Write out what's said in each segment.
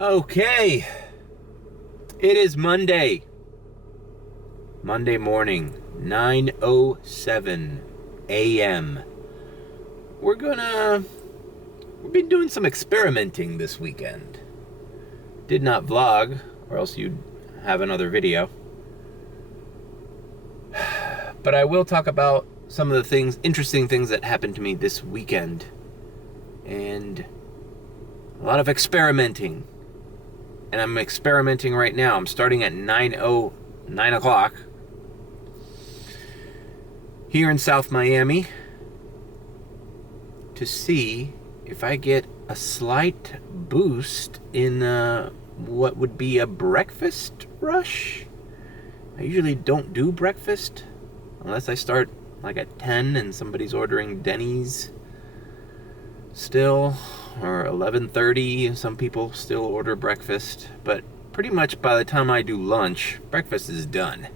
Okay, it is Monday morning, 9:07 a.m. We've been doing some experimenting this weekend. Did not vlog, or else you'd have another video. But I will talk about some of the interesting things that happened to me this weekend. And a lot of experimenting. And I'm experimenting right now. I'm starting at 9 o'clock here in South Miami to see if I get a slight boost in what would be a breakfast rush. I usually don't do breakfast unless I start like at 10 and somebody's ordering Denny's still, or 11:30. Some people still order breakfast, but pretty much by the time I do lunch, breakfast is done.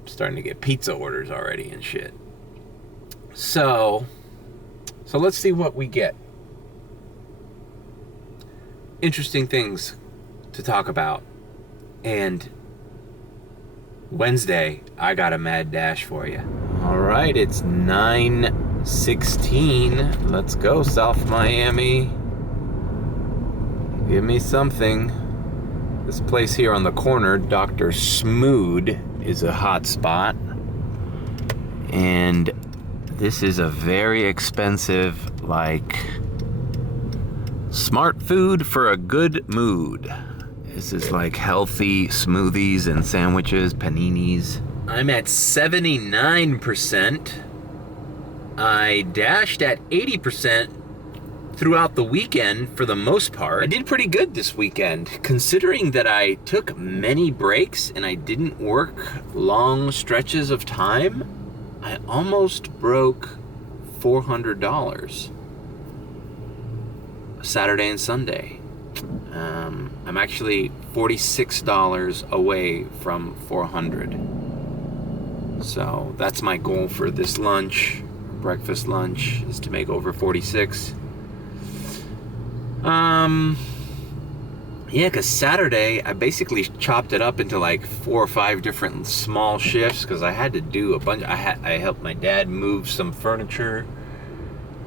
I'm starting to get pizza orders already and shit. So let's see what we get. Interesting things to talk about. And Wednesday, I got a mad dash for you. All right, it's 9:16. Let's go, South Miami. Give me something. This place here on the corner, Dr. Smood, is a hot spot. And this is a very expensive, smart food for a good mood. This is like healthy smoothies and sandwiches, paninis. I'm at 79%. I dashed at 80% throughout the weekend for the most part. I did pretty good this weekend, considering that I took many breaks and I didn't work long stretches of time. I almost broke $400 Saturday and Sunday. I'm actually $46 away from 400. So that's my goal for this lunch. Breakfast lunch is to make over 46. Because Saturday I basically chopped it up into like 4 or 5 different small shifts because I had to do a bunch. I helped my dad move some furniture.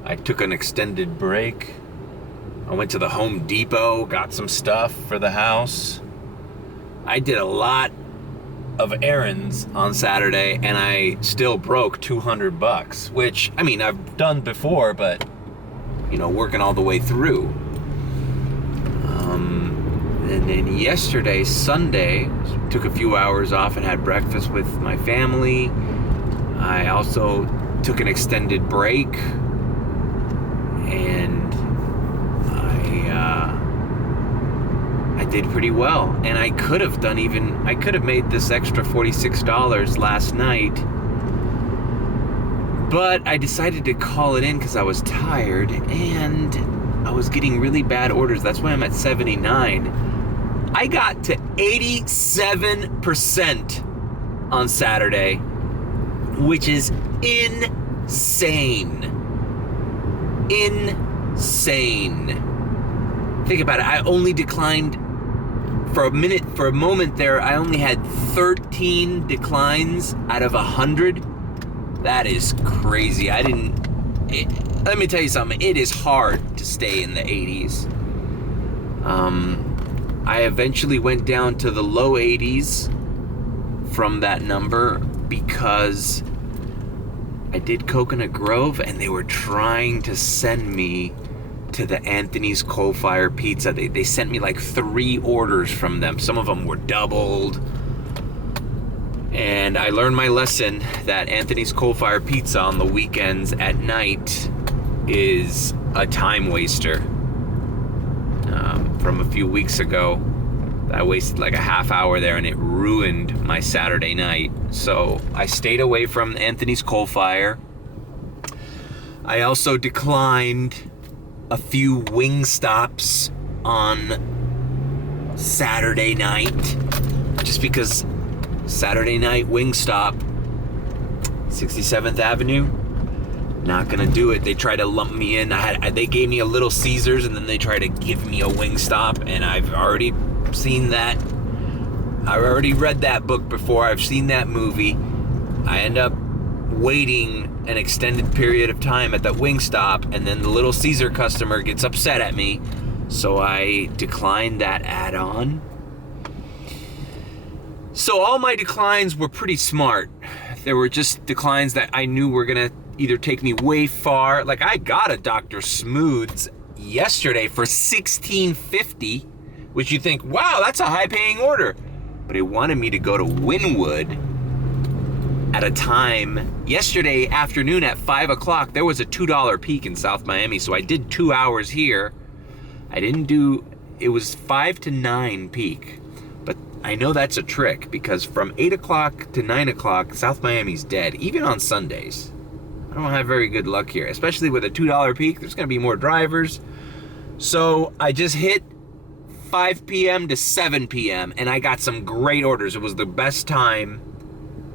I took an extended break. I went to the Home Depot, got some stuff for the house. I did a lot of errands on Saturday, and I still broke $200, which, I mean, I've done before, but, working all the way through. And then yesterday, Sunday, took a few hours off and had breakfast with my family. I also took an extended break, and I did pretty well, and I could have made this extra $46 last night, but I decided to call it in because I was tired and I was getting really bad orders. That's why I'm at 79. I got to 87% on Saturday, which is insane. Think about it. I only declined for a moment there. I only had 13 declines out of 100. That is crazy. Let me tell you something. It is hard to stay in the 80s. I eventually went down to the low 80s from that number because I did Coconut Grove and they were trying to send me to the Anthony's Coal-Fire Pizza. They sent me like 3 orders from them. Some of them were doubled. And I learned my lesson that Anthony's Coal-Fire Pizza on the weekends at night is a time waster. From a few weeks ago, I wasted like a half hour there and it ruined my Saturday night. So I stayed away from Anthony's Coal-Fire. I also declined a few wing stops on Saturday night, just because Saturday night wing stop, 67th Avenue, Not gonna do it. They tried to lump me in. They gave me a Little Caesars, and then they tried to give me a Wingstop, and I've already seen that. I've already read that book before. I've seen that movie. I end up waiting an extended period of time at that Wingstop, and then the Little Caesar customer gets upset at me, so I declined that add-on. So all my declines were pretty smart. There were just declines that I knew were gonna either take me way far. Like, I got a Dr. Smooth's yesterday for $16.50, which you think, wow, that's a high-paying order. But it wanted me to go to Wynwood at a time. Yesterday afternoon at 5 o'clock, there was a $2 peak in South Miami, so I did 2 hours here. It was 5 to 9 peak. But I know that's a trick, because from 8 o'clock to 9 o'clock, South Miami's dead, even on Sundays. I don't have very good luck here, especially with a $2 peak. There's gonna be more drivers. So I just hit 5 p.m. to 7 p.m. and I got some great orders. It was the best time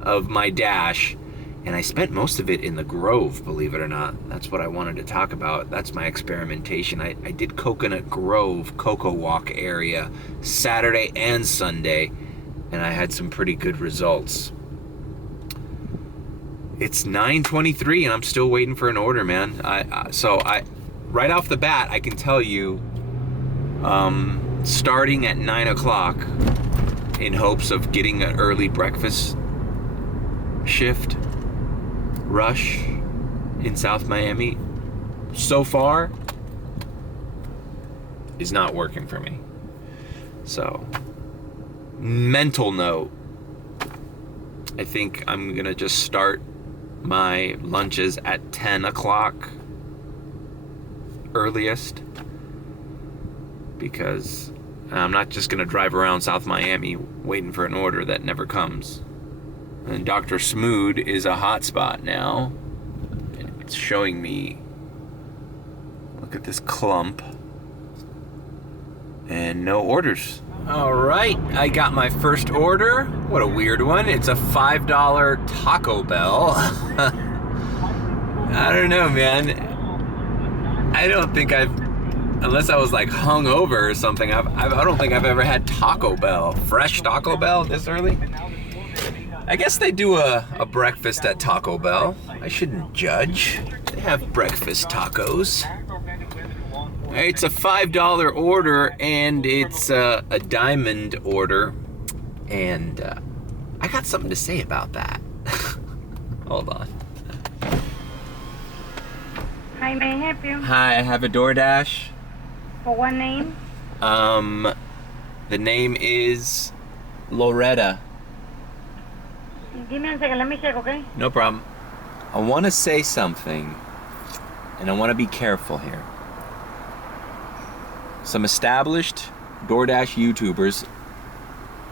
of my dash, and I spent most of it in the Grove, believe it or not. That's what I wanted to talk about. That's my experimentation. I did Coconut Grove, Cocoa Walk area, Saturday and Sunday, and I had some pretty good results. It's 9:23 and I'm still waiting for an order, man. So right off the bat, I can tell you, starting at 9 o'clock in hopes of getting an early breakfast shift rush in South Miami, so far is not working for me. So, mental note, I think I'm gonna just start my lunches at 10 o'clock earliest, because I'm not just gonna drive around South Miami waiting for an order that never comes. And Dr. Smood is a hotspot now. It's showing me, look at this clump, and no orders. All right, I got my first order. What a weird one. It's a $5 Taco Bell. I don't know, man. I don't think unless I was like hungover or something, I don't think I've ever had Taco Bell. Fresh Taco Bell this early? I guess they do a breakfast at Taco Bell. I shouldn't judge. They have breakfast tacos. It's a $5 order, and it's a diamond order. And I got something to say about that. Hold on. Hi, may I help you? Hi, I have a DoorDash. For what name? The name is Loretta. Give me a second, let me check, okay? No problem. I want to say something, and I want to be careful here. Some established DoorDash YouTubers,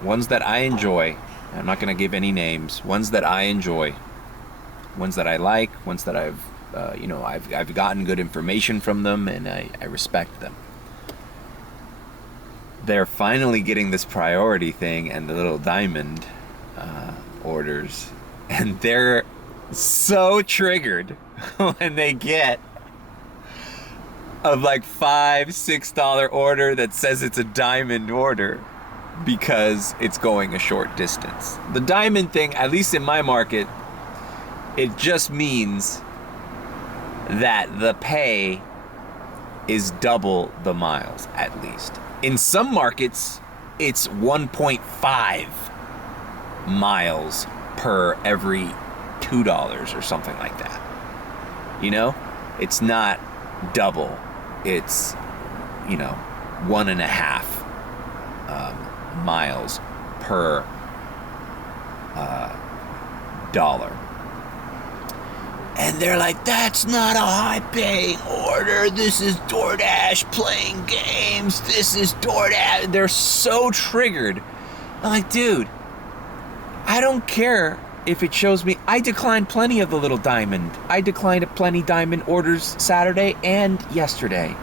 ones that I enjoy, I'm not going to give any names, ones that I enjoy, ones that I like, ones that I've gotten good information from them, and I respect them. They're finally getting this priority thing and the little diamond orders, and they're so triggered when they get a like $5-6 order that says it's a diamond order because it's going a short distance. The diamond thing, at least in my market, it just means that the pay is double the miles, at least. In some markets, it's 1.5 miles per every $2 or something like that. You know, it's not double. It's, 1.5 miles per dollar. And they're like, that's not a high-paying order. This is DoorDash playing games. This is DoorDash. They're so triggered. I'm like, dude, I don't care if it shows me. I declined plenty of the little diamond. I declined plenty diamond orders Saturday and yesterday.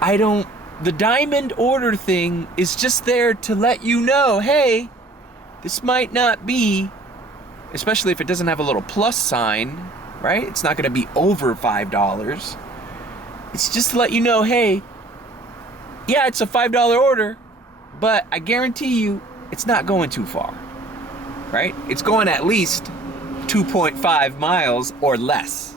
The diamond order thing is just there to let you know, hey, this might not be, especially if it doesn't have a little plus sign right? It's not gonna be over $5. It's just to let you know, hey, yeah, it's a $5 order, but I guarantee you it's not going too far, right? It's going at least 2.5 miles or less.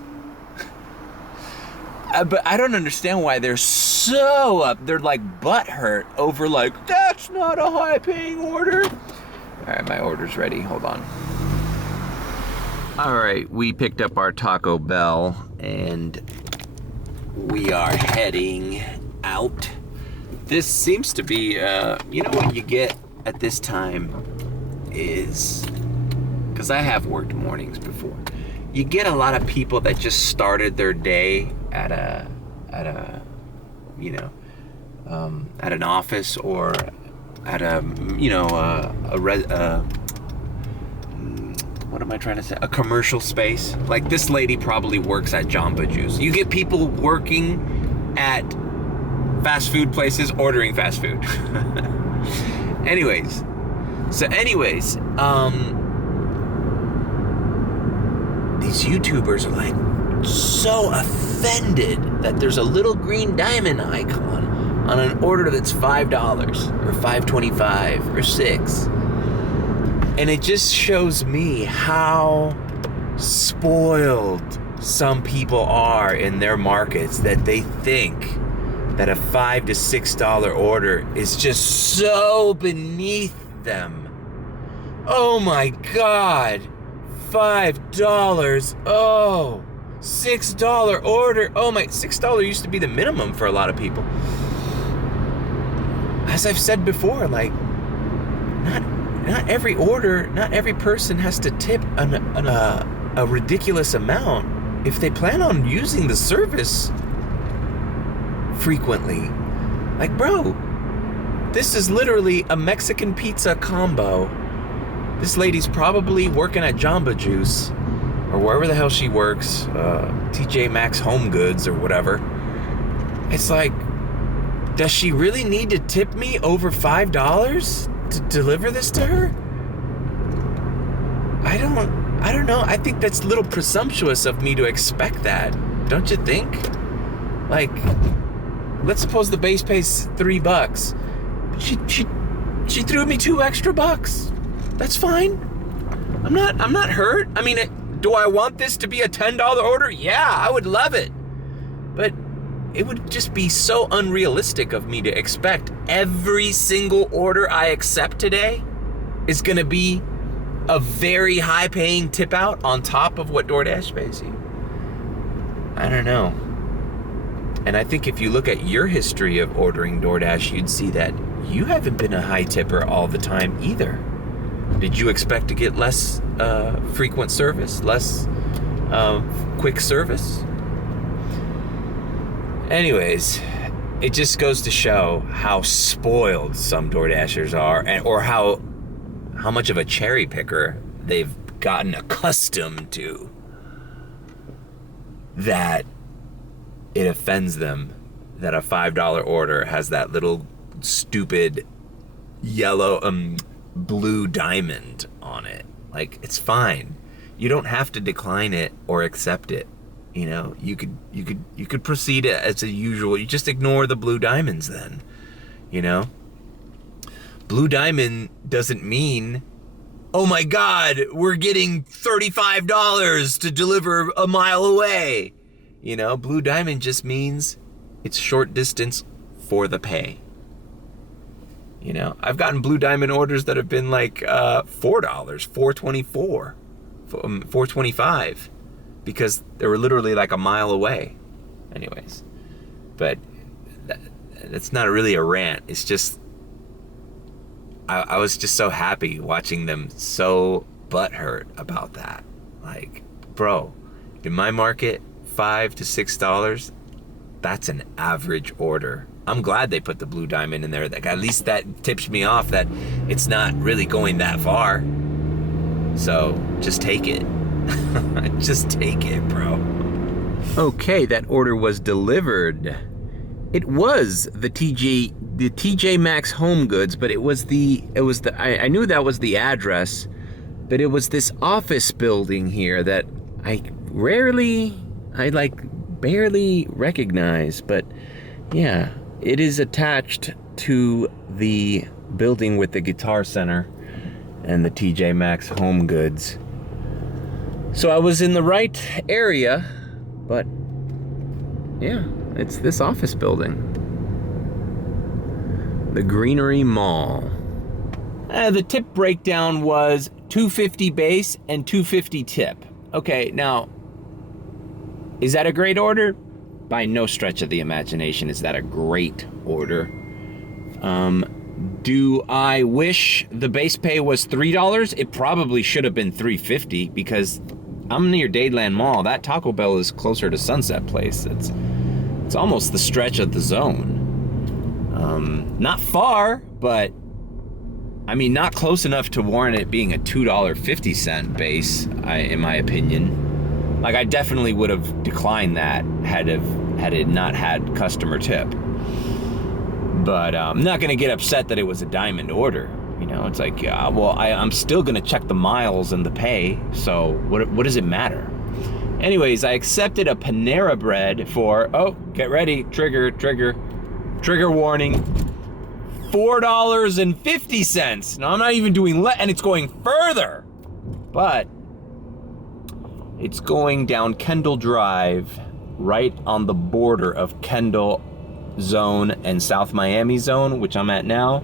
But I don't understand why they're so they're like butthurt over like, that's not a high paying order. All right, my order's ready, hold on. All right, we picked up our Taco Bell and we are heading out. This seems to be, you know what you get at this time is, because I have worked mornings before, you get a lot of people that just started their day at an office or at what am I trying to say? A commercial space. Like this lady probably works at Jamba Juice. You get people working at fast food places ordering fast food. Anyways, these YouTubers are like so offended that there's a little green diamond icon on an order that's $5 or $5.25 or $6. And it just shows me how spoiled some people are in their markets that they think that a $5 to $6 order is just so beneath them. Oh my God, $5, oh, $6 order. Oh my, $6 used to be the minimum for a lot of people. As I've said before, like, not every order, not every person has to tip a ridiculous amount if they plan on using the service frequently. Like, bro, this is literally a Mexican pizza combo. This lady's probably working at Jamba Juice or wherever the hell she works, TJ Maxx Home Goods or whatever. It's like, does she really need to tip me over $5 to deliver this to her? I don't know. I think that's a little presumptuous of me to expect that. Don't you think? Like, let's suppose the base pays $3. She threw me $2 extra. That's fine. I'm not hurt. I mean, do I want this to be a $10 order? Yeah, I would love it. But it would just be so unrealistic of me to expect every single order I accept today is gonna be a very high paying tip out on top of what DoorDash pays you. I don't know. And I think if you look at your history of ordering DoorDash, you'd see that you haven't been a high tipper all the time either. Did you expect to get less frequent service, less quick service? Anyways, it just goes to show how spoiled some DoorDashers are, or how much of a cherry picker they've gotten accustomed to, that it offends them that a $5 order has that little stupid yellow blue diamond on it. Like, it's fine. You don't have to decline it or accept it. You know, you could proceed as usual. You just ignore the blue diamonds then. You know? Blue diamond doesn't mean, oh my God, we're getting $35 to deliver a mile away. You know, blue diamond just means it's short distance for the pay. You know, I've gotten blue diamond orders that have been like $4, $4.24, $4.25, because they were literally like a mile away. Anyways, but that's not really a rant. It's just, I was just so happy watching them so butthurt about that. Like, bro, in my market, $5 to $6, that's an average order. I'm glad they put the blue diamond in there. Like, at least that tips me off that it's not really going that far. So just take it. Just take it, bro. Okay, that order was delivered. It was the TJ Maxx Home Goods, but it was I knew that was the address, but it was this office building here that barely recognize, but yeah, it is attached to the building with the Guitar Center and the TJ Maxx Home Goods. So I was in the right area, but yeah, it's this office building. The Greenery Mall. The tip breakdown was $250 base and $250 tip. Okay, now, is that a great order? By no stretch of the imagination is that a great order. Do I wish the base pay was $3? It probably should have been $3.50 because I'm near Dadeland Mall. That Taco Bell is closer to Sunset Place. It's almost the stretch of the zone. Not far, but I mean, not close enough to warrant it being a $2.50 base, in my opinion. Like, I definitely would have declined that had it not had customer tip. But I'm not gonna get upset that it was a diamond order. You know, it's like, I'm still gonna check the miles and the pay, so what does it matter? Anyways, I accepted a Panera Bread for, get ready, trigger warning, $4.50. Now, I'm not even doing and it's going further, but it's going down Kendall Drive, right on the border of Kendall Zone and South Miami Zone, which I'm at now.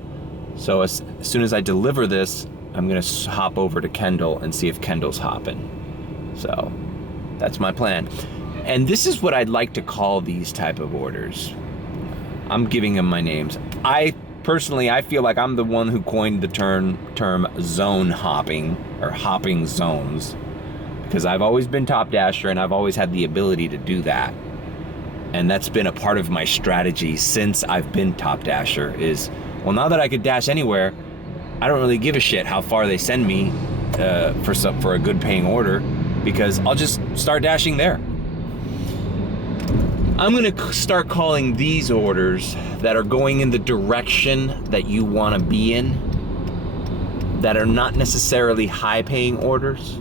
So as soon as I deliver this, I'm gonna hop over to Kendall and see if Kendall's hopping. So that's my plan. And this is what I'd like to call these type of orders. I'm giving them my names. I feel like I'm the one who coined the term zone hopping, or hopping zones, because I've always been Top Dasher and I've always had the ability to do that. And that's been a part of my strategy since I've been Top Dasher is, well, now that I could dash anywhere, I don't really give a shit how far they send me for a good paying order, because I'll just start dashing there. I'm gonna start calling these orders that are going in the direction that you wanna be in, that are not necessarily high paying orders.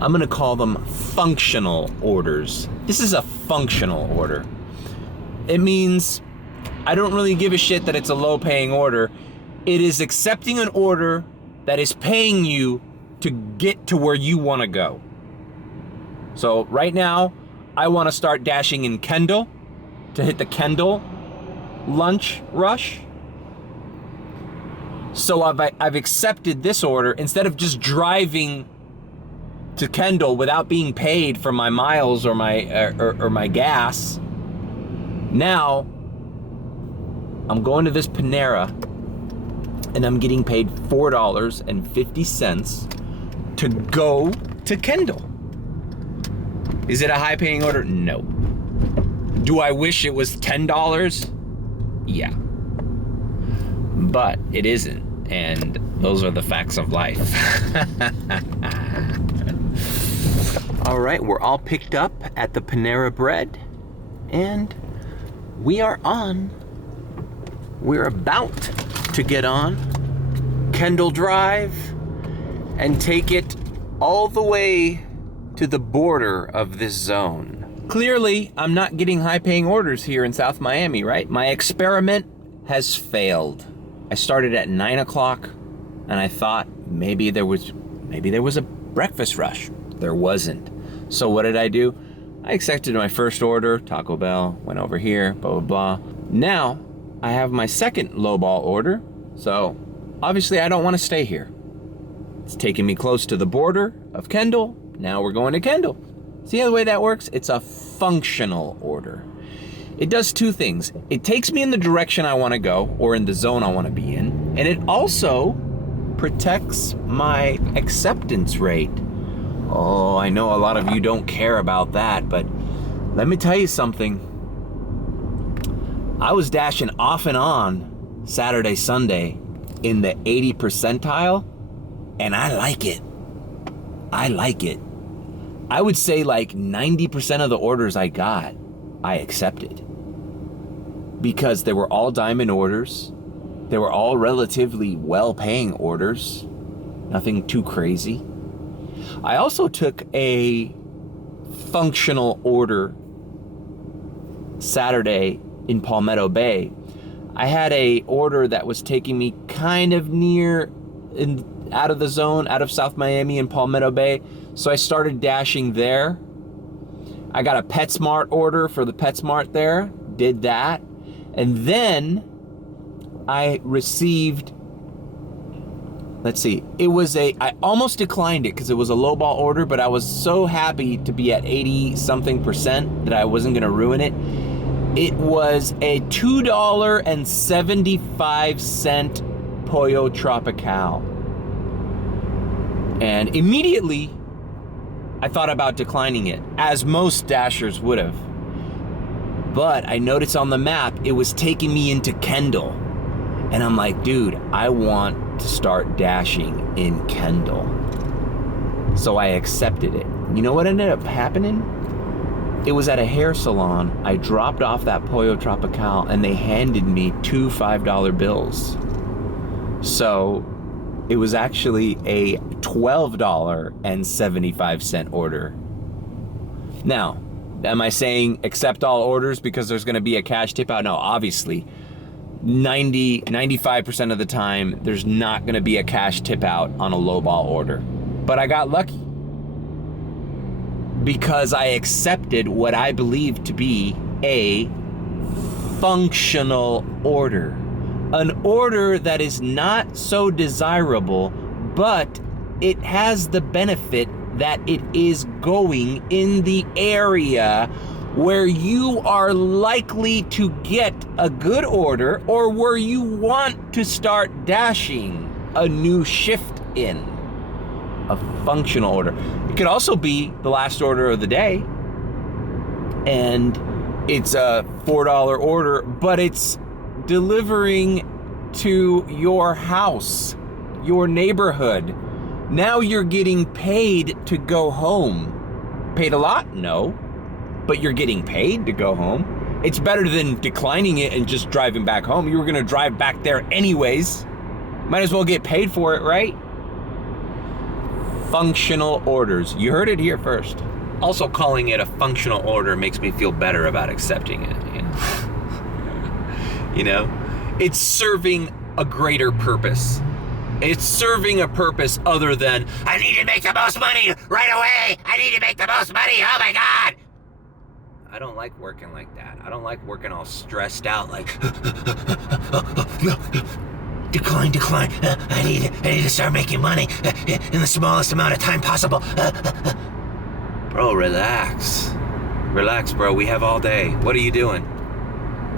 I'm gonna call them functional orders. This is a functional order. It means I don't really give a shit that it's a low paying order. It is accepting an order that is paying you to get to where you wanna go. So right now, I wanna start dashing in Kendall to hit the Kendall lunch rush. So I've accepted this order instead of just driving to Kendall without being paid for my miles or my gas. Now I'm going to this Panera and I'm getting paid $4.50 to go to Kendall. Is it a high paying order? No. Do I wish it was $10? Yeah. But it isn't, and those are the facts of life. All right, we're all picked up at the Panera Bread, and we're about to get on Kendall Drive and take it all the way to the border of this zone. Clearly, I'm not getting high-paying orders here in South Miami, right? My experiment has failed. I started at 9 o'clock, and I thought maybe there was a breakfast rush. There wasn't. So what did I do? I accepted my first order, Taco Bell, went over here, blah, blah, blah. Now, I have my second lowball order, so obviously I don't want to stay here. It's taking me close to the border of Kendall. Now we're going to Kendall. See how the way that works? It's a functional order. It does two things. It takes me in the direction I want to go, or in the zone I want to be in, and it also protects my acceptance rate. Oh, I know a lot of you don't care about that, but let me tell you something. I was dashing off and on Saturday, Sunday in the 80 percentile, and I like it. I like it. I would say like 90% of the orders I got, I accepted. Because they were all diamond orders. They were all relatively well-paying orders. Nothing too crazy. I also took a functional order Saturday in Palmetto Bay. I had a order that was taking me kind of out of the zone, out of South Miami and Palmetto Bay. So I started dashing there. I got a PetSmart order for the PetSmart there, did that. And then I received, I almost declined it because it was a lowball order, but I was so happy to be at 80-something% that I wasn't gonna ruin it. It was a $2.75 Pollo Tropical. And immediately, I thought about declining it, as most dashers would have. But I noticed on the map, it was taking me into Kendall. And I'm like, dude, I want to start dashing in Kendall. So I accepted it. You know what ended up happening? It was at a hair salon. I dropped off that Pollo Tropical and they handed me 2 $5 bills. So it was actually a $12.75 order. Now, am I saying accept all orders because there's gonna be a cash tip out? No, obviously. 95% of the time, there's not gonna be a cash tip out on a lowball order. But I got lucky because I accepted what I believe to be a functional order. An order that is not so desirable, but it has the benefit that it is going in the area where you are likely to get a good order or where you want to start dashing a new shift in. A functional order. It could also be the last order of the day and it's a $4 order, but it's delivering to your house, your neighborhood. Now you're getting paid to go home. Paid a lot? No. But you're getting paid to go home. It's better than declining it and just driving back home. You were gonna drive back there anyways. Might as well get paid for it, right? Functional orders. You heard it here first. Also, calling it a functional order makes me feel better about accepting it, you know? You know? It's serving a greater purpose. It's serving a purpose other than, I need to make the most money right away. I need to make the most money. Oh my God. I don't like working like that. I don't like working all stressed out like, decline. I need to start making money in the smallest amount of time possible. Bro, relax. Relax, bro. We have all day. What are you doing?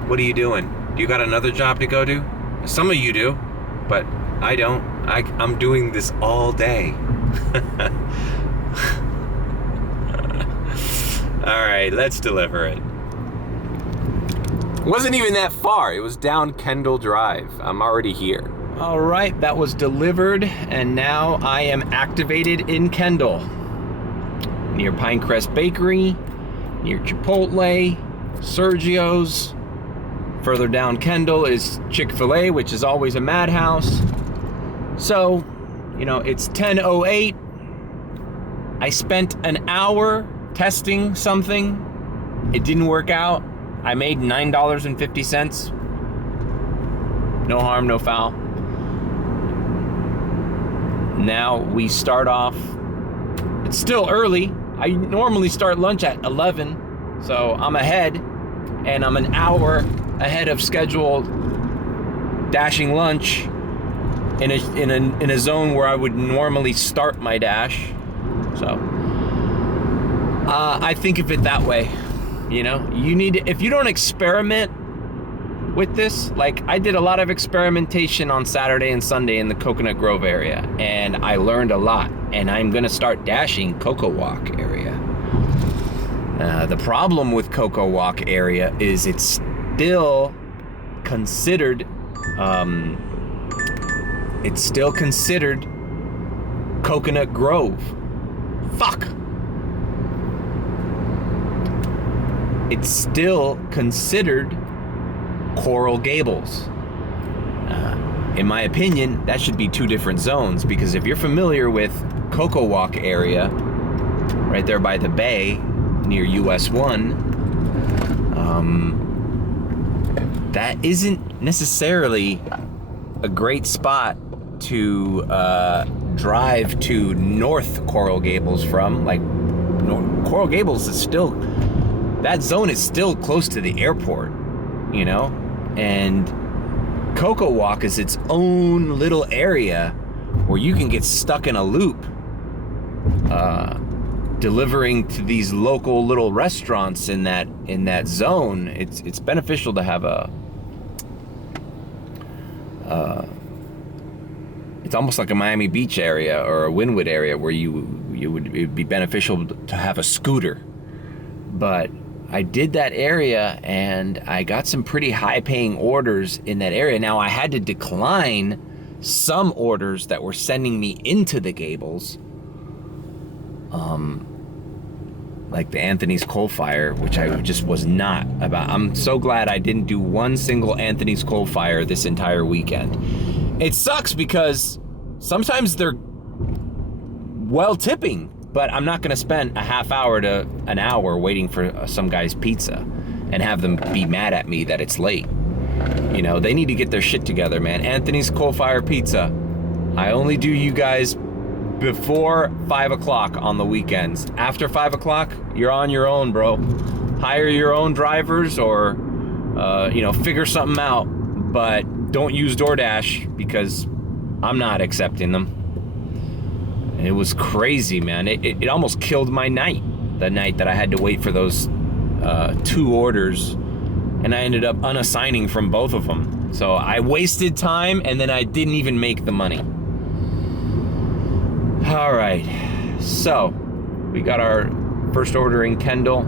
What are you doing? You got another job to go to? Some of you do, but I don't. I'm doing this all day. All right, let's deliver it. It wasn't even that far. It was down Kendall Drive. I'm already here. All right, that was delivered, and now I am activated in Kendall. Near Pinecrest Bakery, near Chipotle, Sergio's. Further down Kendall is Chick-fil-A, which is always a madhouse. So, you know, it's 10:08. I spent an hour testing something. It didn't work out. I made $9.50. No harm, no foul. Now we start off. It's still early. I normally start lunch at 11, so I'm ahead, and I'm an hour ahead of schedule dashing lunch in a zone where I would normally start my dash. So I think of it that way. You know, you need, if you don't experiment with this, like I did a lot of experimentation on Saturday and Sunday in the Coconut Grove area, and I learned a lot, and I'm gonna start dashing Coco Walk area. The problem with Coco Walk area is it's still considered Coconut Grove. Fuck. It's still considered Coral Gables. In my opinion, that should be two different zones, because if you're familiar with Coco Walk area, right there by the bay, near US 1, that isn't necessarily a great spot to drive to North Coral Gables from. Like, Coral Gables is still, that zone is still close to the airport, you know? And Coco Walk is its own little area where you can get stuck in a loop, delivering to these local little restaurants in that zone. It's beneficial to have it's almost like a Miami Beach area or a Wynwood area where it would be beneficial to have a scooter. But I did that area and I got some pretty high paying orders in that area. Now I had to decline some orders that were sending me into the Gables, like the Anthony's Coal Fire, which I just was not about. I'm so glad I didn't do one single Anthony's Coal Fire this entire weekend. It sucks because sometimes they're well tipping, but I'm not gonna spend a half hour to an hour waiting for some guy's pizza and have them be mad at me that it's late. You know, they need to get their shit together, man. Anthony's Coal Fire Pizza, I only do you guys before 5 o'clock on the weekends. After 5 o'clock, you're on your own, bro. Hire your own drivers or, figure something out, but don't use DoorDash because I'm not accepting them. And it was crazy, man. It almost killed my night, the night that I had to wait for those 2 orders, and I ended up unassigning from both of them. So I wasted time and then I didn't even make the money. All right, so we got our first order in Kendall,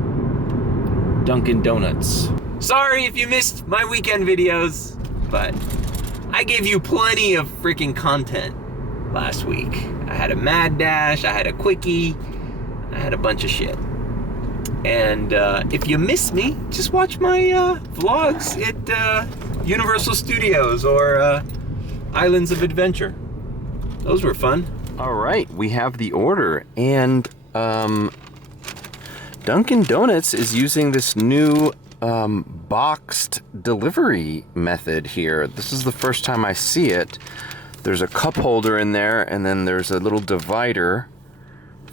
Dunkin' Donuts. Sorry if you missed my weekend videos, but I gave you plenty of freaking content last week. I had a mad dash, I had a quickie, I had a bunch of shit. And if you miss me, just watch my vlogs at Universal Studios or Islands of Adventure. Those were fun. All right, we have the order, and Dunkin' Donuts is using this new boxed delivery method here. This is the first time I see it. There's a cup holder in there, and then there's a little divider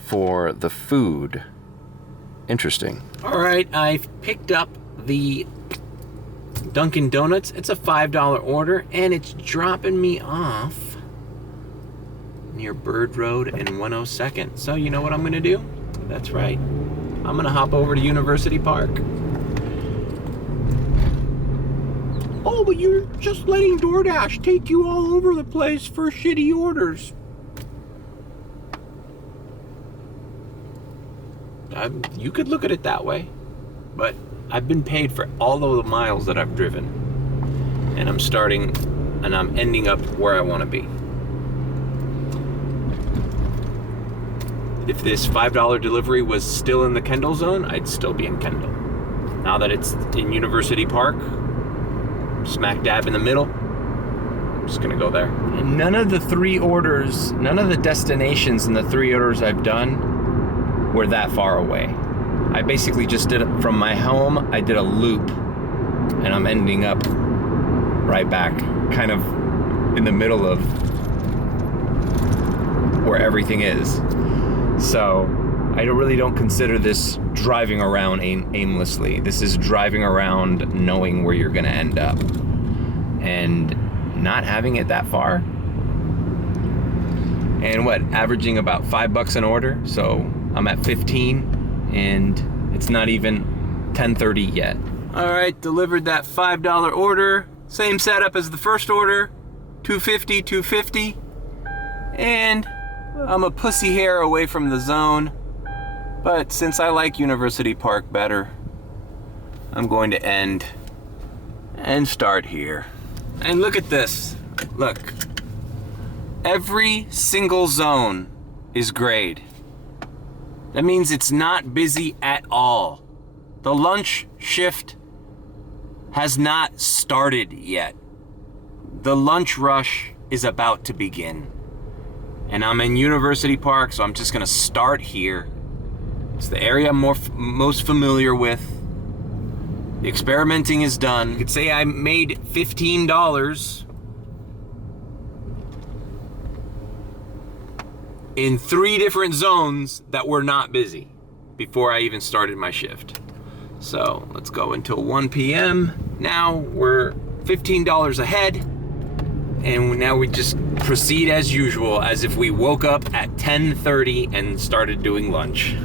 for the food. Interesting. All right, I've picked up the Dunkin' Donuts. It's a $5 order, and it's dropping me off near Bird Road and 102nd. So you know what I'm gonna do? That's right. I'm gonna hop over to University Park. Oh, but you're just letting DoorDash take you all over the place for shitty orders. You could look at it that way, but I've been paid for all of the miles that I've driven, and I'm ending up where I want to be. If this $5 delivery was still in the Kendall zone, I'd still be in Kendall. Now that it's in University Park, smack dab in the middle, I'm just gonna go there. And none of the destinations in the 3 orders I've done were that far away. I basically just did it from my home. I did a loop, and I'm ending up right back, kind of in the middle of where everything is. So I really don't consider this driving around aimlessly. This is driving around knowing where you're gonna end up, and not having it that far. And averaging about $5 an order. So I'm at 15, and it's not even 10:30 yet. All right, delivered that $5 order. Same setup as the first order, $2.50, and I'm a pussy hair away from the zone. But since I like University Park better, I'm going to end and start here. And look at this. Look. Every single zone is grayed. That means it's not busy at all. The lunch shift has not started yet. The lunch rush is about to begin. And I'm in University Park, so I'm just gonna start here, It's the area I'm most familiar with. The experimenting is done. You could say I made $15 in 3 different zones that were not busy before I even started my shift. So let's go until 1 p.m. Now we're $15 ahead, and now we just proceed as usual, as if we woke up at 10:30 and started doing lunch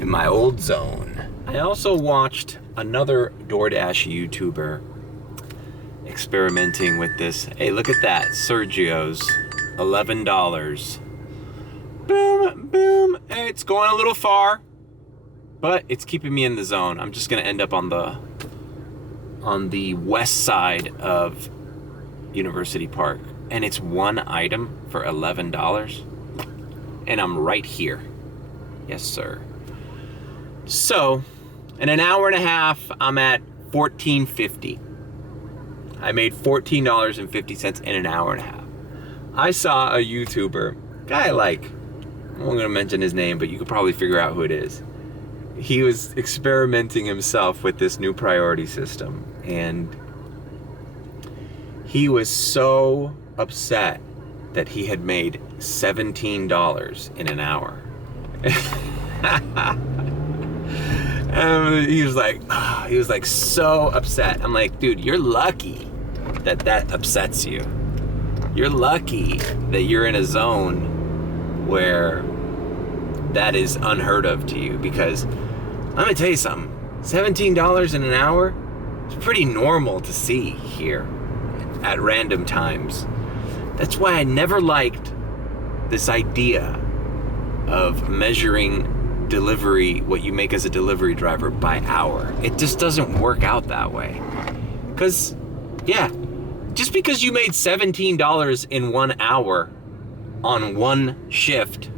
in my old zone. I also watched another DoorDash YouTuber experimenting with this. Hey, look at that, Sergio's, $11. Boom, boom. It's going a little far, but it's keeping me in the zone. I'm just gonna end up on the west side of University Park, and it's 1 item for $11, and I'm right here. Yes, sir. So, in an hour and a half, I'm at $14.50. I made $14.50 in an hour and a half. I saw a YouTuber, guy like, I'm not gonna mention his name, but you could probably figure out who it is. He was experimenting himself with this new priority system, and he was so upset that he had made $17 in an hour. He was like so upset. I'm like, dude, you're lucky that that upsets you. You're lucky that you're in a zone where that is unheard of to you, because I'm gonna tell you something, $17 in an hour is pretty normal to see here at random times. That's why I never liked this idea of measuring delivery, what you make as a delivery driver, by hour. It just doesn't work out that way. Because, yeah, just because you made $17 in 1 hour on one shift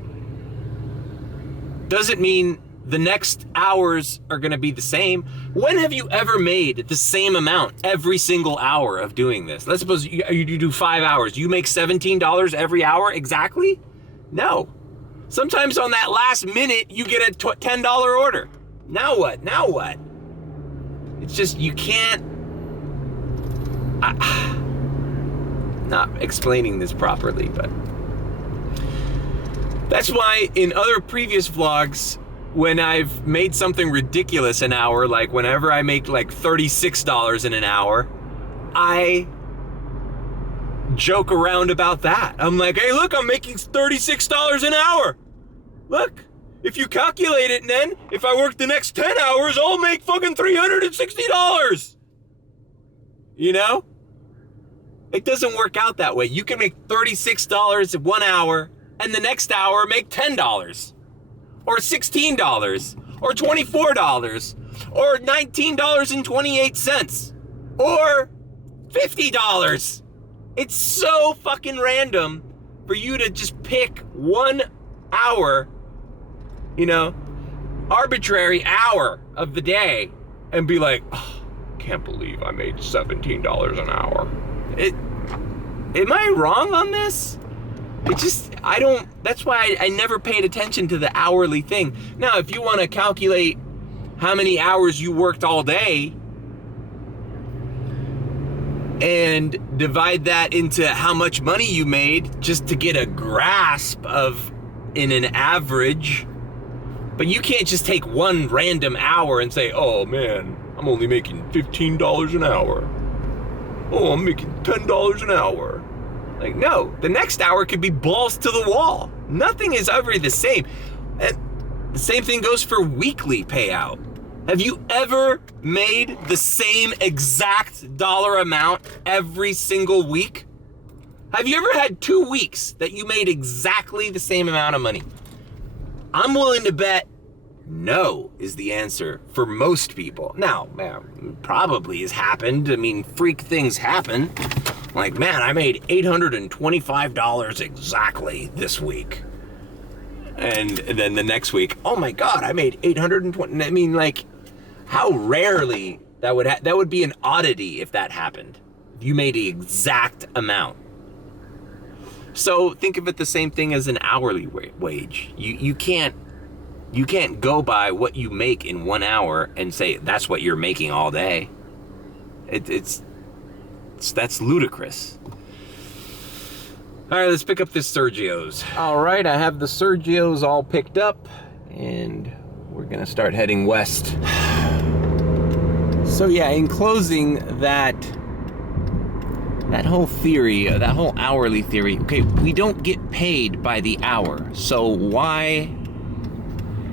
doesn't mean the next hours are gonna be the same. When have you ever made the same amount every single hour of doing this? Let's suppose you do 5 hours. You make $17 every hour exactly? No. Sometimes on that last minute, you get a $10 order. Now what? Now what? It's just, you can't... not explaining this properly, but... That's why in other previous vlogs, when I've made something ridiculous an hour, like whenever I make like $36 in an hour, I joke around about that. I'm like, hey, look, I'm making $36 an hour. Look, if you calculate it, and then if I work the next 10 hours, I'll make fucking $360. You know? It doesn't work out that way. You can make $36 in 1 hour, and the next hour make $10. Or $16, or $24, or $19.28, or $50. It's so fucking random for you to just pick 1 hour, you know, arbitrary hour of the day and be like, oh, can't believe I made $17 an hour. Am I wrong on this? That's why I never paid attention to the hourly thing. Now, if you want to calculate how many hours you worked all day and divide that into how much money you made, just to get a grasp of in an average, but you can't just take one random hour and say, oh man, I'm only making $15 an hour. Oh, I'm making $10 an hour. Like, no, the next hour could be balls to the wall. Nothing is ever the same. And the same thing goes for weekly payout. Have you ever made the same exact dollar amount every single week? Have you ever had 2 weeks that you made exactly the same amount of money? I'm willing to bet no is the answer for most people. Now, probably has happened. I mean, freak things happen. Like, man, I made $825 exactly this week. And then the next week, oh my God, I made $820. I mean, like, how rarely that would be an oddity if that happened. If you made the exact amount. So think of it the same thing as an hourly wage. You can't You can't go by what you make in 1 hour and say that's what you're making all day. That's ludicrous. All right, let's pick up this Sergio's. All right, I have the Sergio's all picked up, and we're gonna start heading west. So yeah, in closing, that whole theory, that whole hourly theory, okay, we don't get paid by the hour, so why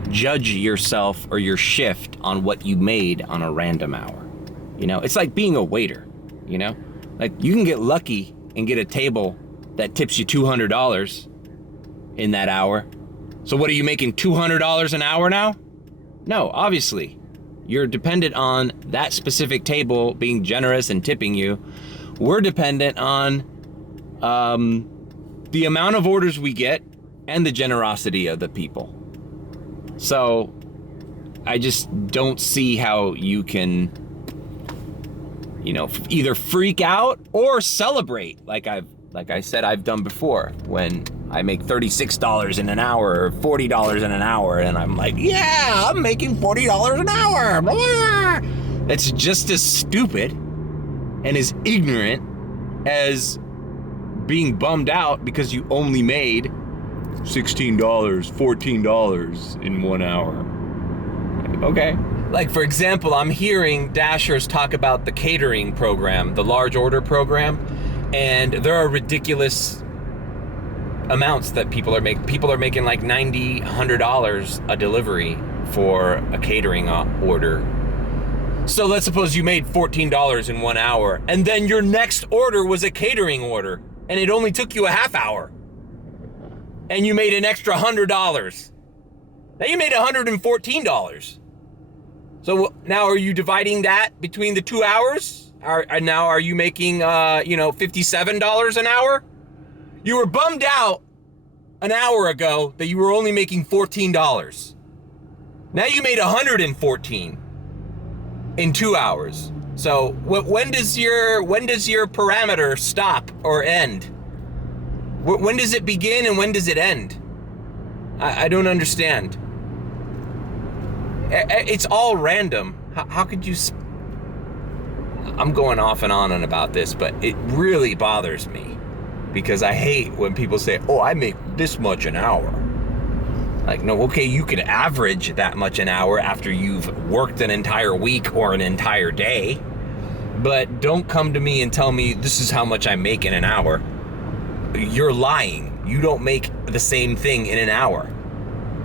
judge yourself or your shift on what you made on a random hour? You know, it's like being a waiter, you know? Like, you can get lucky and get a table that tips you $200 in that hour. So what, are you making $200 an hour now? No, obviously. You're dependent on that specific table being generous and tipping you. We're dependent on the amount of orders we get and the generosity of the people. So I just don't see how you can, you know, either freak out or celebrate like I said I've done before, when I make $36 in an hour or $40 in an hour, and I'm like, yeah, I'm making $40 an hour. Blah. It's just as stupid and as ignorant as being bummed out because you only made $16, $14 in 1 hour. Okay. Like, for example, I'm hearing Dashers talk about the catering program, the large order program, and there are ridiculous amounts that people are making. People are making like $90, $100 a delivery for a catering order. So let's suppose you made $14 in 1 hour, and then your next order was a catering order, and it only took you a half hour, and you made an extra $100. Now you made $114. So now are you dividing that between the 2 hours? Are you making, $57 an hour? You were bummed out an hour ago that you were only making $14. Now you made $114 in 2 hours. So when does your parameter stop or end? When does it begin and when does it end? I don't understand. It's all random. How could you... I'm going off and on about this, but it really bothers me because I hate when people say, oh, I make this much an hour. Like, no, okay, you could average that much an hour after you've worked an entire week or an entire day, but don't come to me and tell me this is how much I make in an hour. You're lying. You don't make the same thing in an hour.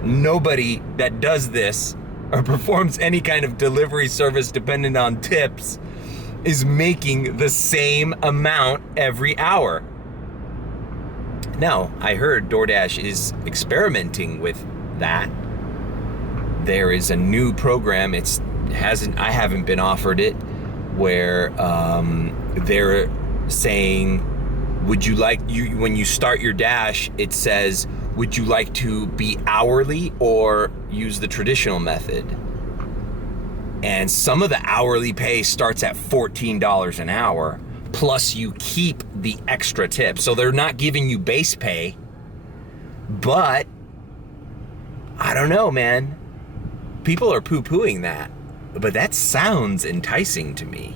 Nobody that does this or performs any kind of delivery service dependent on tips is making the same amount every hour. Now, I heard DoorDash is experimenting with that. There is a new program. I haven't been offered it, where they're saying, would you like, when you start your dash, it says, would you like to be hourly or use the traditional method? And some of the hourly pay starts at $14 an hour, plus you keep the extra tip. So they're not giving you base pay, but I don't know, man. People are poo-pooing that, but that sounds enticing to me.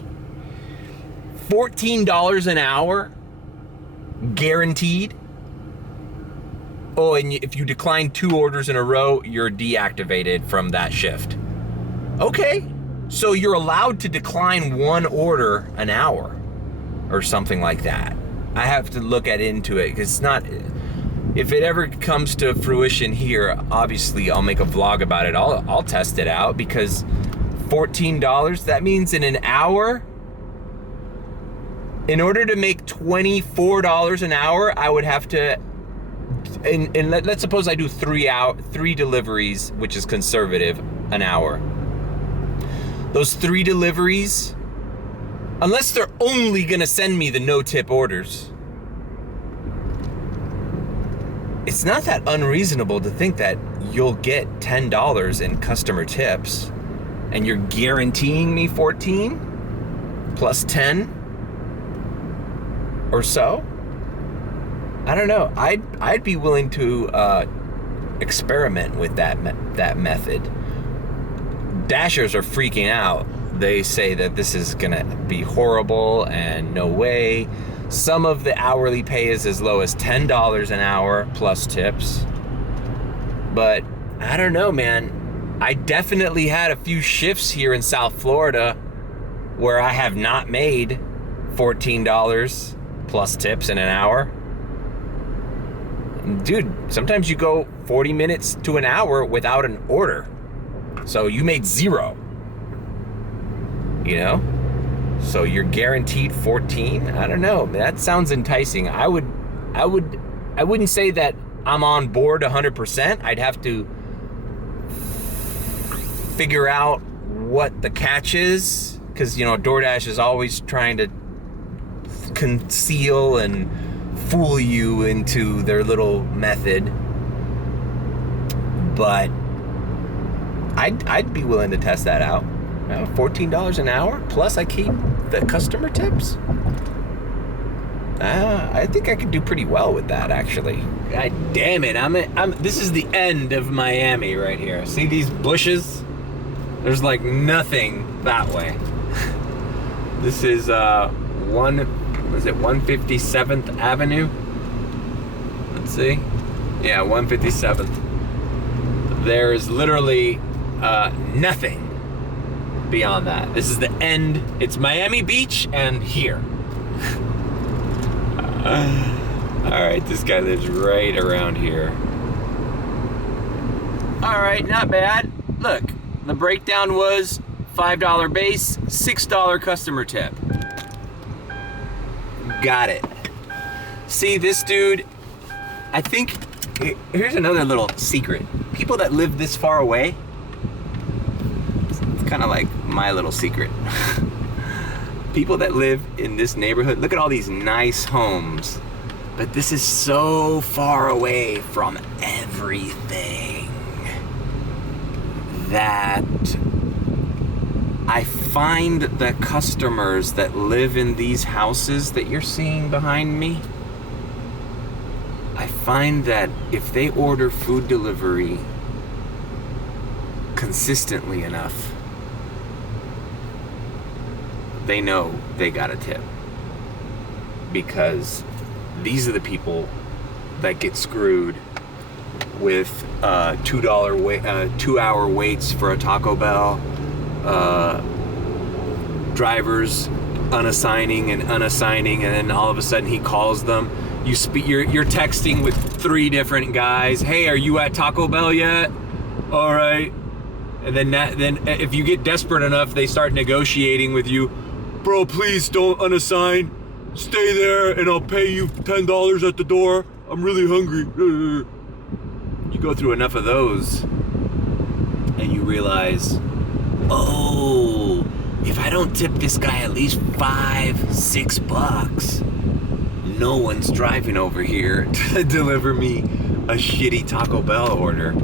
$14 an hour, guaranteed. Oh, and if you decline 2 orders in a row, you're deactivated from that shift. Okay. So you're allowed to decline 1 order an hour or something like that. I have to look into it because it's not, if it ever comes to fruition here, obviously I'll make a vlog about it. I'll test it out, because $14, that means in an hour, in order to make $24 an hour, I would have to, and let's suppose I do 3 deliveries, which is conservative, an hour. Those 3 deliveries, unless they're only gonna send me the no-tip orders, it's not that unreasonable to think that you'll get $10 in customer tips, and you're guaranteeing me 14 plus 10 or so. I don't know. I'd be willing to experiment with that method. Dashers are freaking out. They say that this is gonna be horrible and no way. Some of the hourly pay is as low as $10 an hour plus tips. But I don't know, man. I definitely had a few shifts here in South Florida where I have not made $14 plus tips in an hour. Dude, sometimes you go 40 minutes to an hour without an order. So you made zero. You know? So you're guaranteed 14? I don't know. That sounds enticing. I wouldn't say that I'm on board 100%. I'd have to figure out what the catch is, because, you know, DoorDash is always trying to conceal and fool you into their little method. But I'd be willing to test that out. $14 an hour, plus I keep the customer tips. I think I could do pretty well with that, actually. God damn it! This is the end of Miami right here. See these bushes? There's like nothing that way. This is 157th Avenue? Let's see. Yeah, 157th. There is literally nothing beyond that. This is the end. It's Miami Beach and here. Alright, this guy lives right around here. Alright, not bad. Look, the breakdown was $5 base, $6 customer tip. Got it. See, this dude, I think, here's another little secret. People that live this far away, it's kind of like my little secret. People that live in this neighborhood, look at all these nice homes, but this is so far away from everything that I find the customers that live in these houses that you're seeing behind me, I find that if they order food delivery consistently enough, they know they got a tip. Because these are the people that get screwed with $2 waits for a Taco Bell, drivers unassigning, and then all of a sudden he calls them. You're texting with 3 different guys. Hey, are you at Taco Bell yet? All right. And then if you get desperate enough, they start negotiating with you. Bro, please don't unassign. Stay there and I'll pay you $10 at the door. I'm really hungry. You go through enough of those and you realize, oh, if I don't tip this guy at least $5-6, no one's driving over here to deliver me a shitty Taco Bell order.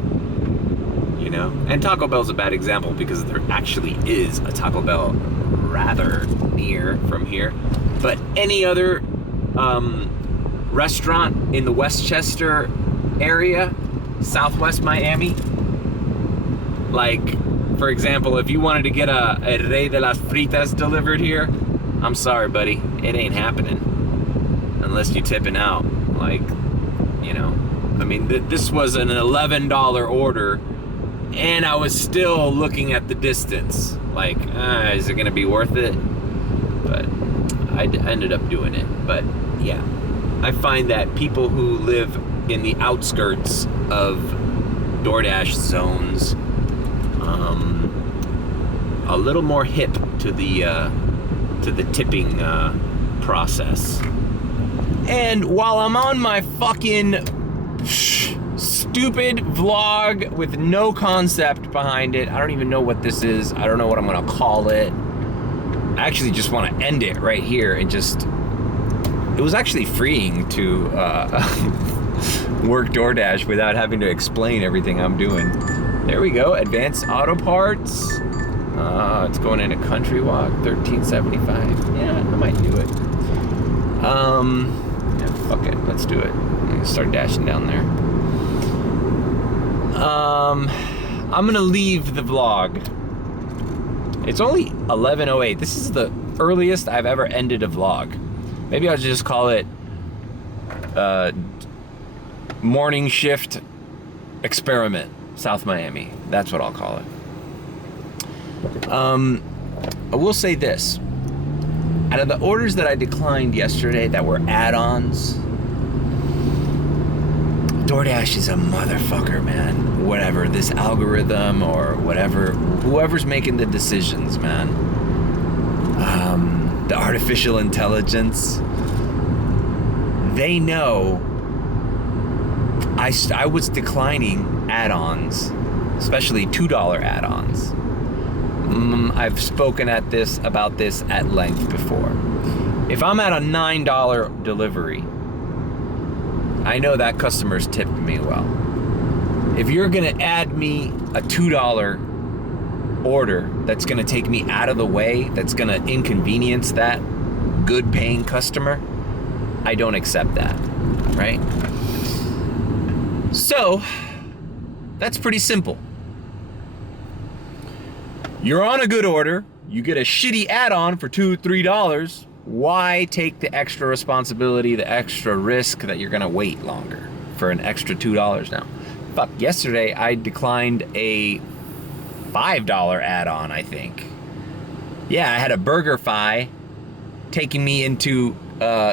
You know? And Taco Bell's a bad example because there actually is a Taco Bell rather near from here. But any other restaurant in the Westchester area, Southwest Miami, like, for example, if you wanted to get a Rey de las Fritas delivered here, I'm sorry, buddy, it ain't happening unless you tipping out. Like, you know, I mean, this was an $11 order, and I was still looking at the distance. Like, is it gonna be worth it? But I ended up doing it. But yeah, I find that people who live in the outskirts of DoorDash zones, a little more hip to the tipping process. And while I'm on my fucking stupid vlog with no concept behind it, I don't even know what this is. I don't know what I'm gonna call it. I actually just want to end it right here and just. It was actually freeing to work DoorDash without having to explain everything I'm doing. There we go, Advanced Auto Parts. It's going into Country Walk, $13.75. Yeah, I might do it. Yeah, fuck it, let's do it. I'm gonna start dashing down there. I'm gonna leave the vlog. It's only 11:08. This is the earliest I've ever ended a vlog. Maybe I'll just call it morning shift experiment, South Miami. That's what I'll call it. I will say this. Out of the orders that I declined yesterday that were add-ons, DoorDash is a motherfucker, man. Whatever, this algorithm or whatever, whoever's making the decisions, man. The artificial intelligence, they know I was declining add-ons, especially $2 add-ons. I've spoken about this at length before. If I'm at a $9 delivery, I know that customer's tipped me well. If you're gonna add me a $2 order that's gonna take me out of the way, that's gonna inconvenience that good paying customer, I don't accept that, right? So, that's pretty simple. You're on a good order, you get a shitty add-on for $2, $3, why take the extra responsibility, the extra risk that you're gonna wait longer for an extra $2 now? Fuck, yesterday I declined a $5 add-on, I think. Yeah, I had a BurgerFi taking me into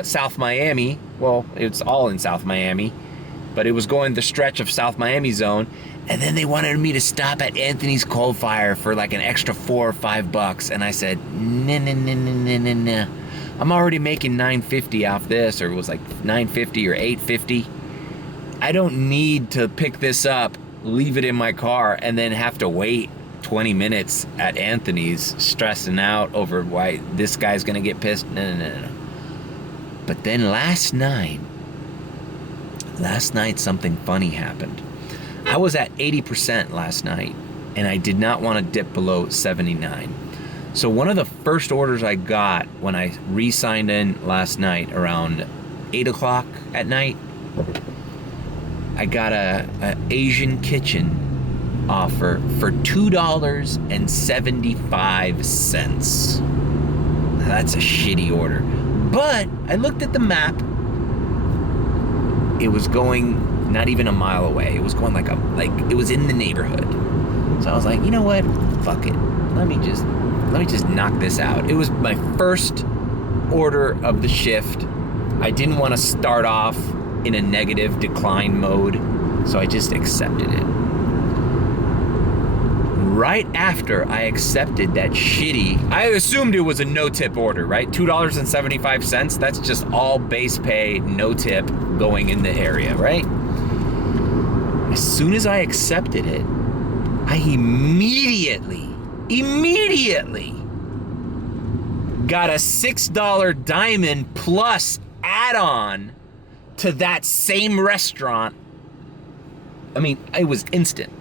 South Miami. Well, it's all in South Miami, but it was going the stretch of South Miami zone. And then they wanted me to stop at Anthony's Coal Fire for like an extra $4 or $5. And I said, nah. I'm already making $9.50 off this, or it was like $9.50 or $8.50. I don't need to pick this up, leave it in my car, and then have to wait 20 minutes at Anthony's stressing out over why this guy's gonna get pissed. No. But then last night something funny happened. I was at 80% last night, and I did not want to dip below 79. So one of the first orders I got when I re-signed in last night around 8 o'clock at night, I got a Asian kitchen offer for $2.75. Now that's a shitty order. But I looked at the map. It was going not even a mile away. It was going like it was in the neighborhood. So I was like, you know what? Fuck it. Let me just knock this out. It was my first order of the shift. I didn't want to start off in a negative decline mode, so I just accepted it. Right after I accepted that shitty, I assumed it was a no-tip order, right? $2.75, that's just all base pay, no tip going in the area, right? As soon as I accepted it, I immediately got a $6 diamond plus add-on to that same restaurant. I mean, it was instant.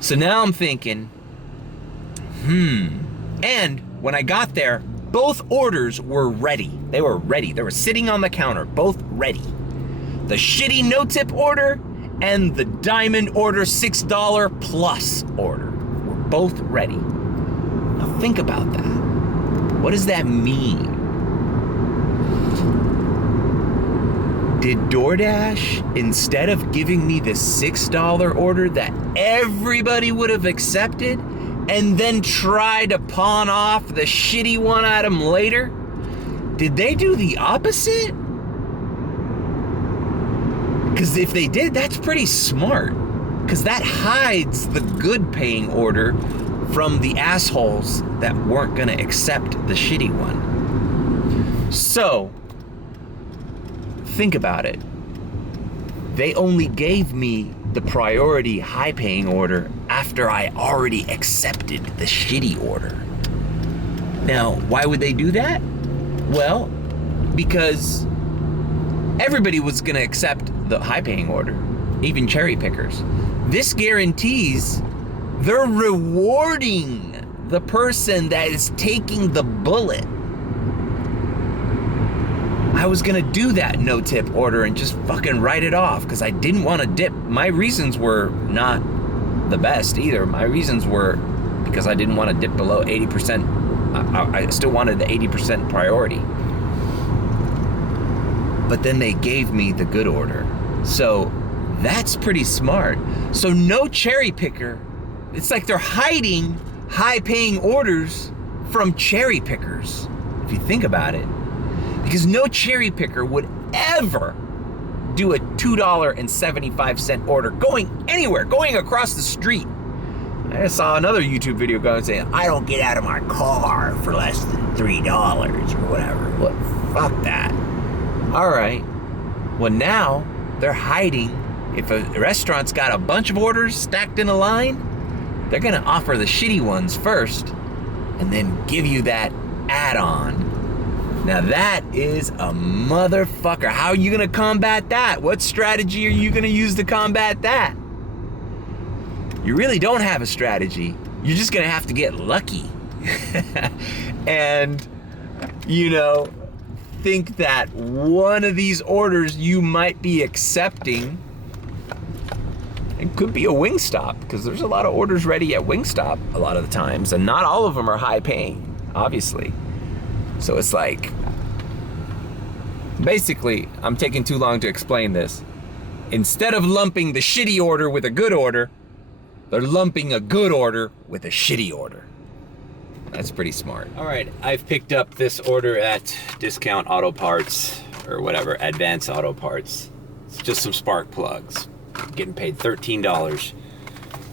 So now I'm thinking, and when I got there, both orders were ready. They were ready. They were sitting on the counter, both ready. The shitty no-tip order and the diamond order $6 plus order were both ready. Now think about that. What does that mean? Did DoorDash, instead of giving me the $6 order that everybody would have accepted and then try to pawn off the shitty one item later, did they do the opposite? Because if they did, that's pretty smart. Because that hides the good paying order from the assholes that weren't going to accept the shitty one. So, think about it. They only gave me the priority high paying order after I already accepted the shitty order. Now, why would they do that? Well, because everybody was gonna accept the high paying order, even cherry pickers. This guarantees they're rewarding the person that is taking the bullet. I was gonna do that no tip order and just fucking write it off because I didn't want to dip. My reasons were not the best either. My reasons were because I didn't want to dip below 80%. I still wanted the 80% priority. But then they gave me the good order. So that's pretty smart. So no cherry picker. It's like they're hiding high paying orders from cherry pickers, if you think about it. Because no cherry picker would ever do a $2.75 order going anywhere, going across the street. I saw another YouTube video going saying, I don't get out of my car for less than $3 or whatever. Well, fuck that. All right. Well, now they're hiding. If a restaurant's got a bunch of orders stacked in a line, they're gonna offer the shitty ones first and then give you that add-on. Now that is a motherfucker. How are you gonna combat that? What strategy are you gonna use to combat that? You really don't have a strategy. You're just gonna have to get lucky. And, think that one of these orders you might be accepting, it could be a Wingstop, because there's a lot of orders ready at Wingstop a lot of the times, and not all of them are high paying, obviously. So it's like, basically, I'm taking too long to explain this. Instead of lumping the shitty order with a good order, they're lumping a good order with a shitty order. That's pretty smart. All right, I've picked up this order at Discount Auto Parts, or whatever, Advanced Auto Parts. It's just some spark plugs. I'm getting paid $13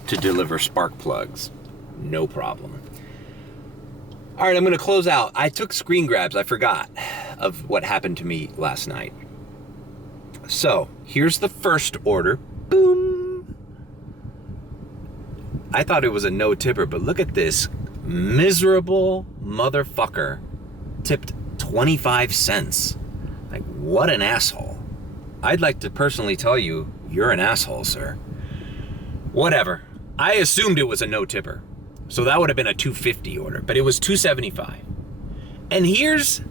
to deliver spark plugs. No problem. All right, I'm gonna close out. I took screen grabs, I forgot, of what happened to me last night. So, here's the first order. Boom. I thought it was a no tipper, but look at this miserable motherfucker. Tipped 25 cents. Like, what an asshole. I'd like to personally tell you, you're an asshole, sir. Whatever. I assumed it was a no tipper. So that would have been a $2.50 order, but it was $2.75. And here's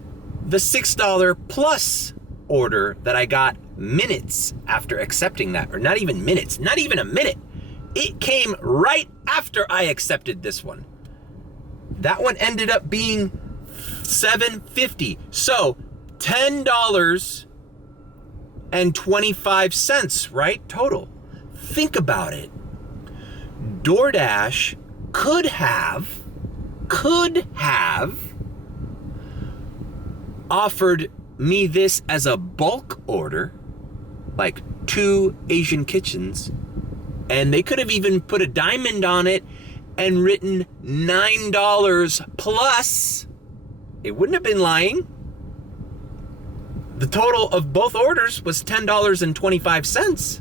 the $6 plus order that I got minutes after accepting that, or not even minutes, not even a minute. It came right after I accepted this one. That one ended up being $7.50. So $10.25, right? Total. Think about it. DoorDash could have offered me this as a bulk order, like 2 Asian kitchens, and they could have even put a diamond on it and written $9 plus. It wouldn't have been lying. The total of both orders was $10.25.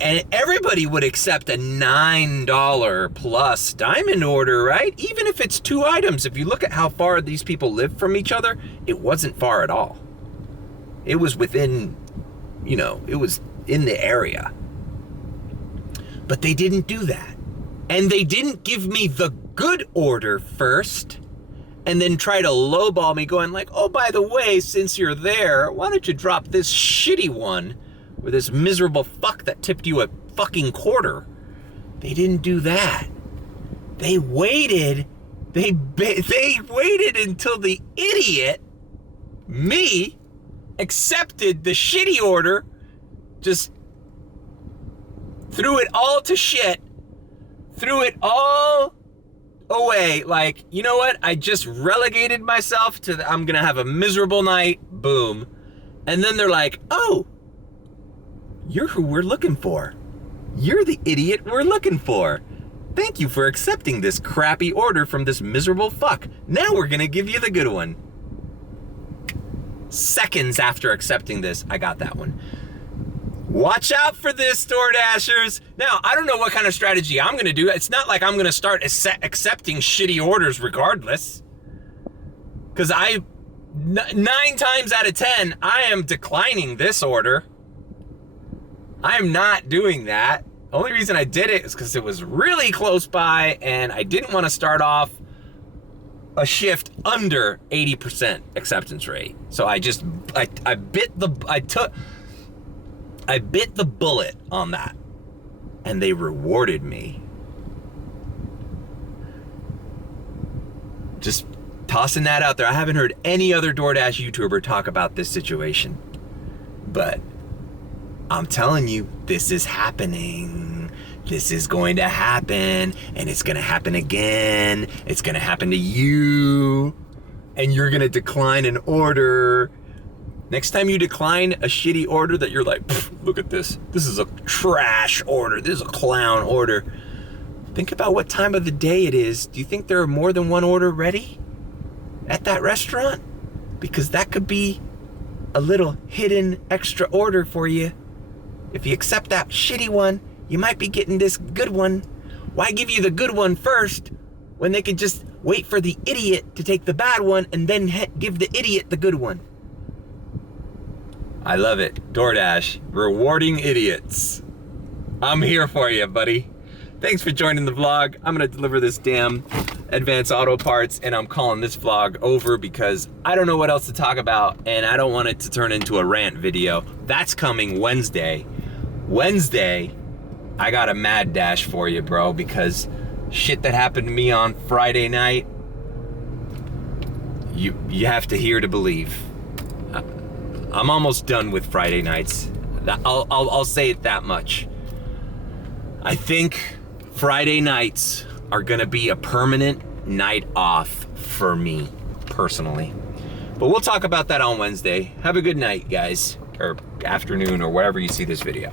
And everybody would accept a $9 plus diamond order, right? Even if it's 2 items. If you look at how far these people live from each other, it wasn't far at all. It was within, it was in the area. But they didn't do that. And they didn't give me the good order first and then try to lowball me going like, oh, by the way, since you're there, why don't you drop this shitty one with this miserable fuck that tipped you a fucking quarter. They didn't do that. They waited. They waited until the idiot, me, accepted the shitty order, just threw it all to shit, threw it all away. Like, you know what? I just relegated myself to I'm gonna have a miserable night. Boom. And then they're like, oh, you're who we're looking for. You're the idiot we're looking for. Thank you for accepting this crappy order from this miserable fuck. Now we're gonna give you the good one. Seconds after accepting this, I got that one. Watch out for this, DoorDashers. Now, I don't know what kind of strategy I'm gonna do. It's not like I'm gonna start accepting shitty orders regardless. Because 9 times out of 10, I am declining this order. I am not doing that. The only reason I did it is because it was really close by and I didn't want to start off a shift under 80% acceptance rate. So I bit the bullet on that, and they rewarded me. Just tossing that out there. I haven't heard any other DoorDash YouTuber talk about this situation, but I'm telling you, this is happening. This is going to happen, and it's going to happen again. It's going to happen to you, and you're going to decline an order. Next time you decline a shitty order that you're like, look at this. This is a trash order. This is a clown order. Think about what time of the day it is. Do you think there are more than one order ready at that restaurant? Because that could be a little hidden extra order for you. If you accept that shitty one, you might be getting this good one. Why give you the good one first when they could just wait for the idiot to take the bad one and then give the idiot the good one? I love it. DoorDash, rewarding idiots. I'm here for you, buddy. Thanks for joining the vlog. I'm gonna deliver this damn Advanced Auto Parts, and I'm calling this vlog over because I don't know what else to talk about, and I don't want it to turn into a rant video. That's coming Wednesday. Wednesday, I got a mad dash for you, bro, because shit that happened to me on Friday night, you have to hear to believe. I'm almost done with Friday nights. I'll say it that much. I think Friday nights are gonna be a permanent night off for me, personally. But we'll talk about that on Wednesday. Have a good night, guys, or afternoon, or wherever you see this video.